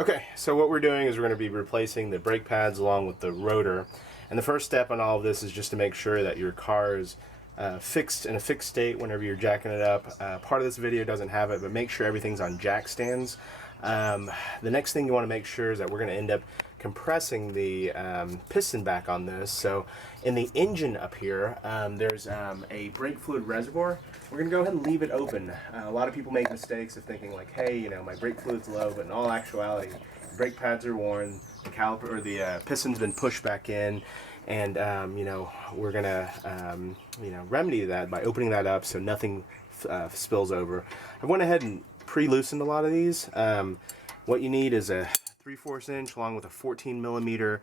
Okay, so what we're doing is we're going to be replacing the brake pads along with the rotor. And the first step on all of this is just to make sure that your car is fixed in a fixed state whenever you're jacking it up. Part of this video doesn't have it, but make sure everything's on jack stands. The next thing you want to make sure is that we're going to end up compressing the piston back on this. So in the engine up here, there's a brake fluid reservoir. We're going to go ahead and leave it open. A lot of people make mistakes of thinking like, hey, you know, my brake fluid's low, but in all actuality, the brake pads are worn, the caliper or the piston's been pushed back in, and you know, we're gonna you know, remedy that by opening that up so nothing spills over. I went ahead and pre-loosened a lot of these. What you need is a 3/4 inch along with a 14 millimeter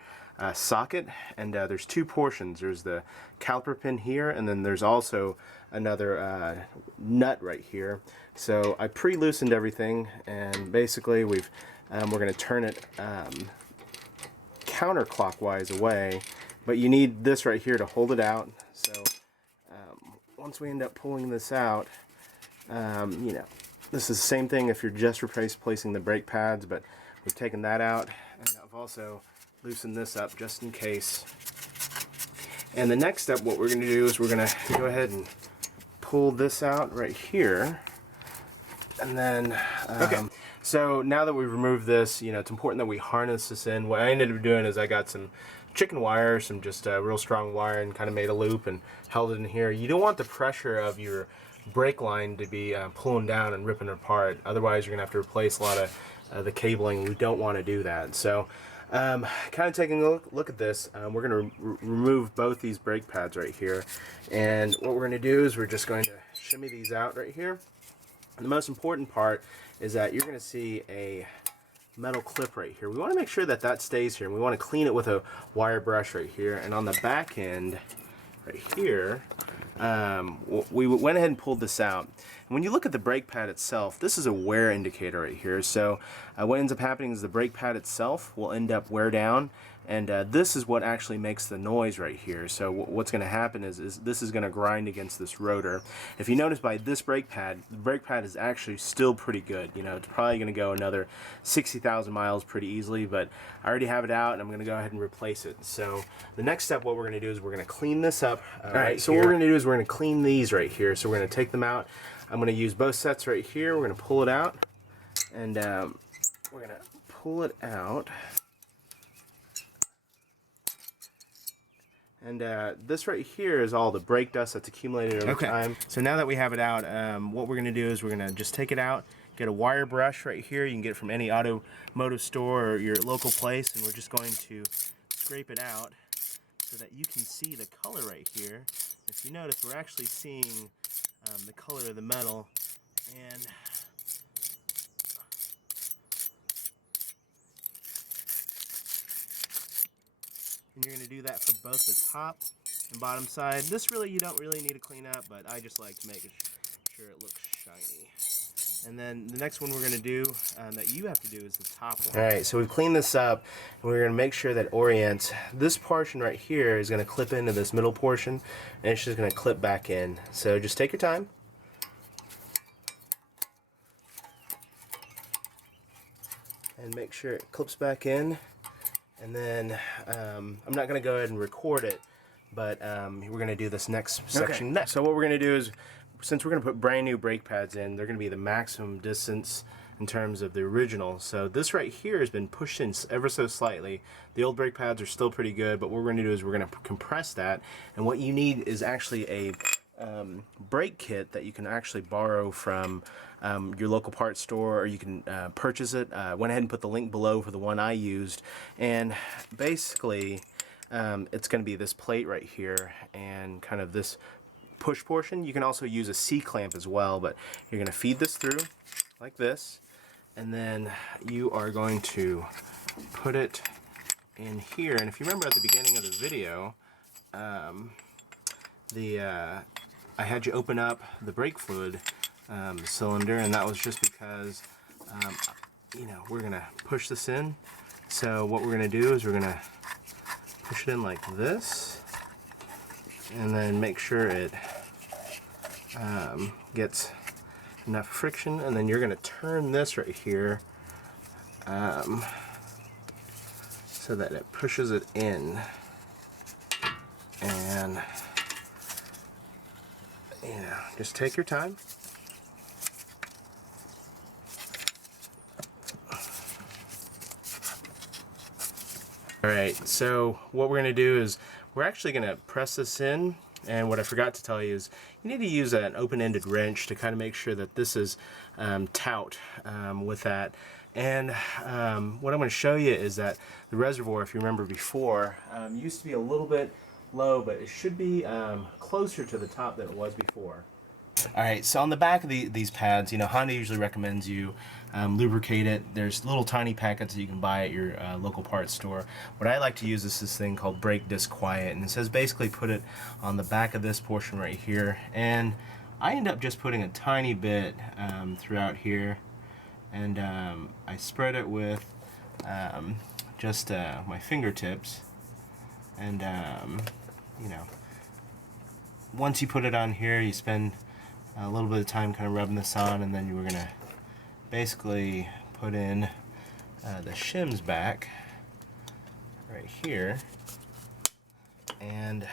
socket, and there's two portions. There's the caliper pin here, and then there's also another nut right here. So I pre-loosened everything, and basically we're going to turn it counterclockwise away, but you need this right here to hold it out. So once we end up pulling this out, you know, this is the same thing if you're just replacing the brake pads, but we've taken that out, and I've also loosened this up just in case. And the next step, what we're going to do is we're going to go ahead and pull this out right here, and then okay. So now that we've removed this, you know, it's important that we harness this in. What I ended up doing is I got some chicken wire, some just real strong wire, and kind of made a loop and held it in here. You don't want the pressure of your brake line to be pulling down and ripping it apart. Otherwise, you're going to have to replace a lot of the cabling. We don't want to do that. So kind of taking a look at this, we're going to remove both these brake pads right here. And what we're going to do is we're just going to shimmy these out right here. And the most important part is that you're going to see a metal clip right here. We want to make sure that that stays here, and we want to clean it with a wire brush right here. And on the back end right here, we went ahead and pulled this out. And when you look at the brake pad itself, this is a wear indicator right here. So what ends up happening is the brake pad itself will end up wear down, and this is what actually makes the noise right here. So what's going to happen is this is going to grind against this rotor. If you notice by this brake pad, the brake pad is actually still pretty good. You know, it's probably going to go another 60,000 miles pretty easily, but I already have it out, and I'm going to go ahead and replace it. So the next step, what we're going to do is we're going to clean this up. Alright, so what we're going to do is we're going to clean these right here. So we're going to take them out. I'm going to use both sets right here. We're going to pull it out, and we're going to pull it out. And this right here is all the brake dust that's accumulated over time. So now that we have it out, what we're going to do is we're going to just take it out, get a wire brush right here. You can get it from any automotive store or your local place, and we're just going to scrape it out so that you can see the color right here. If you notice, we're actually seeing the color of the metal, and you're going to do that for both the top and bottom side. This really, you don't really need to clean up, but I just like to make sure it looks shiny. And then the next one we're going to do, that you have to do, is the top one. Alright, so we've cleaned this up, and we're going to make sure that orients. This portion right here is going to clip into this middle portion, and it's just going to clip back in. So just take your time. And make sure it clips back in. And then I'm not going to go ahead and record it, but we're going to do this next section next. So what we're going to do is, since we're going to put brand new brake pads in, they're going to be the maximum distance in terms of the original. So this right here has been pushed in ever so slightly. The old brake pads are still pretty good, but what we're going to do is we're going to compress that. And what you need is actually a brake kit that you can actually borrow from your local parts store, or you can purchase it. Went ahead and put the link below for the one I used, and basically it's going to be this plate right here and kind of this push portion. You can also use a C-clamp as well, but you're going to feed this through like this, and then you are going to put it in here. And if you remember at the beginning of the video, I had you open up the brake fluid cylinder, and that was just because you know, we're gonna push this in. So what we're gonna do is we're gonna push it in like this, and then make sure it gets enough friction, and then you're gonna turn this right here so that it pushes it in, and just take your time. Alright, so what we're going to do is we're actually going to press this in, and what I forgot to tell you is you need to use an open-ended wrench to kind of make sure that this is taut with that. And what I'm going to show you is that the reservoir, if you remember before, used to be a little bit low, but it should be closer to the top than it was before. Alright, so on the back of these pads, Honda usually recommends you lubricate it. There's little tiny packets that you can buy at your local parts store. What I like to use is this thing called Brake Disc Quiet, and it says basically put it on the back of this portion right here, and I end up just putting a tiny bit throughout here, and I spread it with just my fingertips, and once you put it on here, you spend a little bit of time kind of rubbing this on, and then we're going to basically put in the shims back right here, and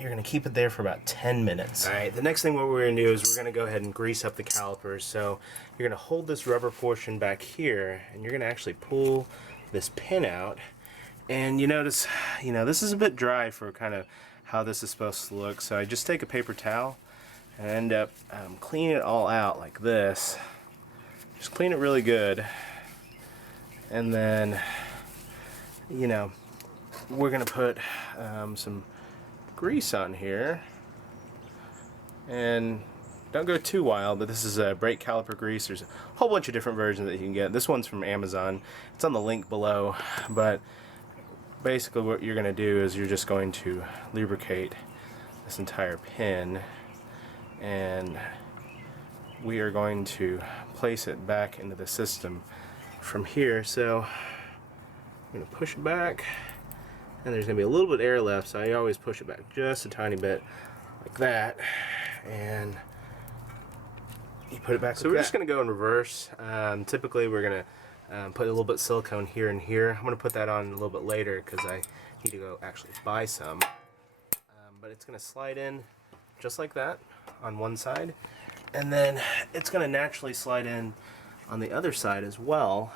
you're going to keep it there for about 10 minutes. Alright, the next thing what we're going to do is we're going to go ahead and grease up the calipers. So you're going to hold this rubber portion back here, and you're going to actually pull this pin out, and you notice, this is a bit dry for kind of how this is supposed to look. So I just take a paper towel and end up cleaning it all out like this. Just clean it really good, and then we're gonna put some grease on here, and don't go too wild, but this is a brake caliper grease. There's a whole bunch of different versions that you can get. This one's from Amazon. It's on the link below, but basically what you're gonna do is you're just going to lubricate this entire pin, and we are going to place it back into the system from here. So I'm going to push it back, and there's going to be a little bit of air left, so I always push it back just a tiny bit like that, and you put it back. So we're just going to go in reverse. Typically we're going to put a little bit of silicone here and here. I'm going to put that on a little bit later because I need to go actually buy some, but it's going to slide in just like that on one side, and then it's going to naturally slide in on the other side as well.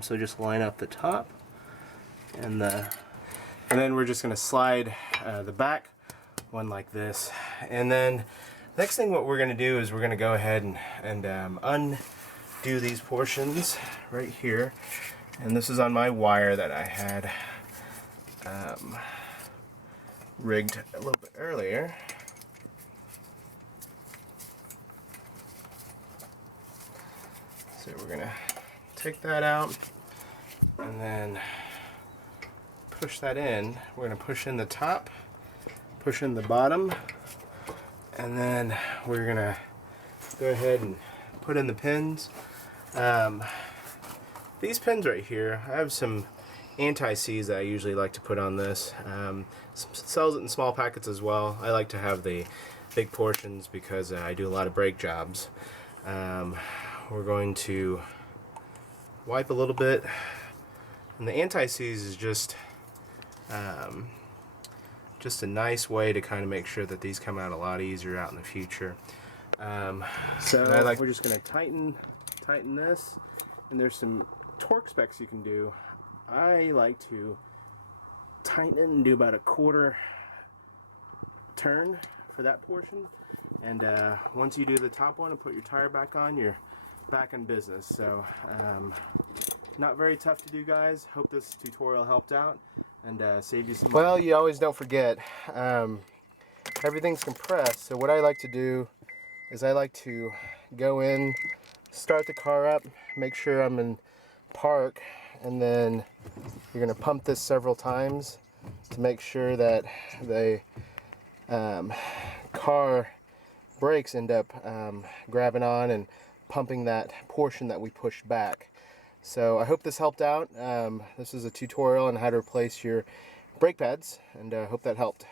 So just line up the top, and then we're just going to slide the back one like this. And then next thing what we're going to do is we're going to go ahead and undo these portions right here, and this is on my wire that I had rigged a little bit earlier. So we're gonna take that out and then push that in. We're gonna push in the top, push in the bottom, and then we're gonna go ahead and put in the pins. These pins right here, I have some anti-seize that I usually like to put on this. Sells it in small packets as well. I like to have the big portions because I do a lot of brake jobs. We're going to wipe a little bit, and the anti-seize is just a nice way to kind of make sure that these come out a lot easier out in the future. So we're just going to tighten this, and there's some torque specs you can do. I like to tighten it and do about a quarter turn for that portion, and once you do the top one and put your tire back on, you're back in business. So not very tough to do, guys. Hope this tutorial helped out and saved you some money. Well, you always don't forget, everything's compressed, so what I like to do is I like to go in, start the car up, make sure I'm in park, and then you're going to pump this several times to make sure that the car brakes end up grabbing on and pumping that portion that we pushed back. So I hope this helped out. This is a tutorial on how to replace your brake pads, and I hope that helped.